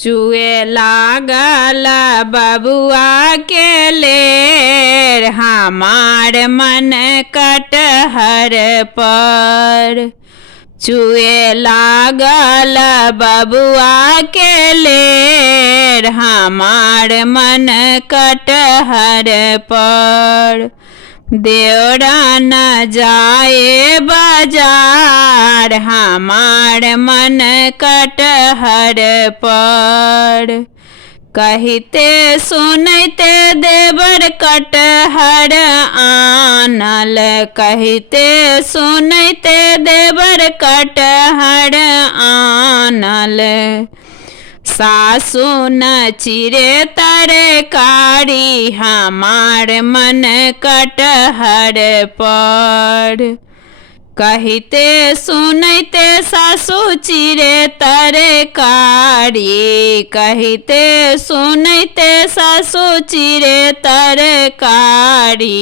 चुए लागल बबुआ के लेर हमार मन कटहर पर। चुए लागल बबुआ के लेर हमार मन कटहर पर। देवरा न जाए बाजार हमार मन कटहर पर। कहिते सुनते देवर कटहर आनल। कहिते सुनते देवर कटहर आनल। सासु न चिरे तरकारी हमार मन कटहर पर। कहिते सुनते सासु चिरे तरकारी। कहिते सुनते सासु चिरे तरकारी।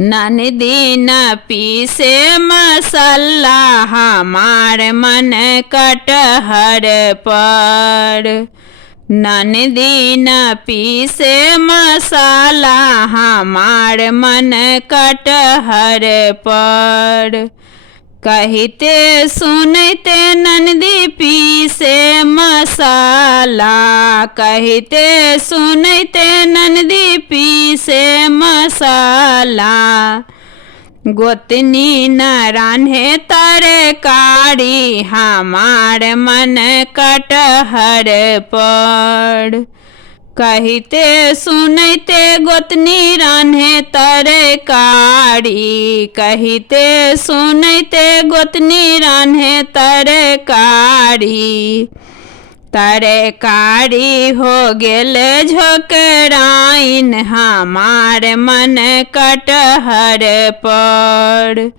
ननदी न पीसे मसाला हमार मन कटहर पर। ननदी न पीसे मसाला हमार मन कटहर पर। कहिते सुनते ननदी पीसे मसाला। कहिते सुनते ननदी पीसे मसाला। गोतनी न रान्हे तरकारी हमार मन कटहर पर। कहिते सुनते गोतनी रान्हे तरकारी। कहिते सुनते गोतनी रान्हे तरकारी। तरकारी हो गेल झोकराइन हमार मन कटहर पर।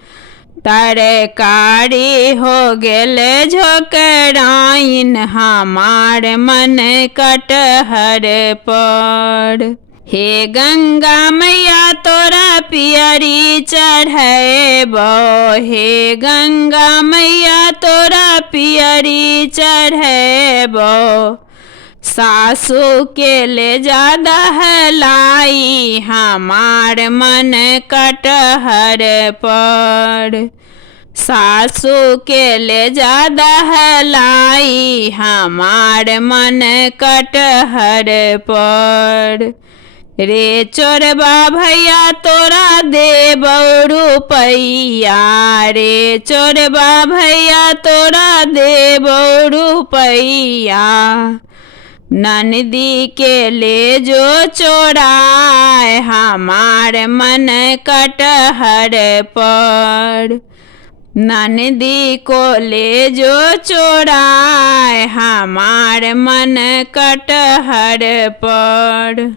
तरकारी हो गेल झोकराइन हमार मन कटहर पर। हे गंगा मैया तोरा पियरी चढ़ैबो। हे गंगा मैया तोरा पियरी चढ़ैबो। सासु के ले जा दहलाई हमार मन कटहर पर। सासु के ले जा दहलाई हमार मन कटहर पर। रे चोरबा भैया तोरा देबौ रुपैया। रे चोरबा भैया तोरा देबौ रुपैया। ननदी के ले जो चोराए हमार मन कटहर पर। ननदी को ले जो चोराए हमार मन कटहर पर।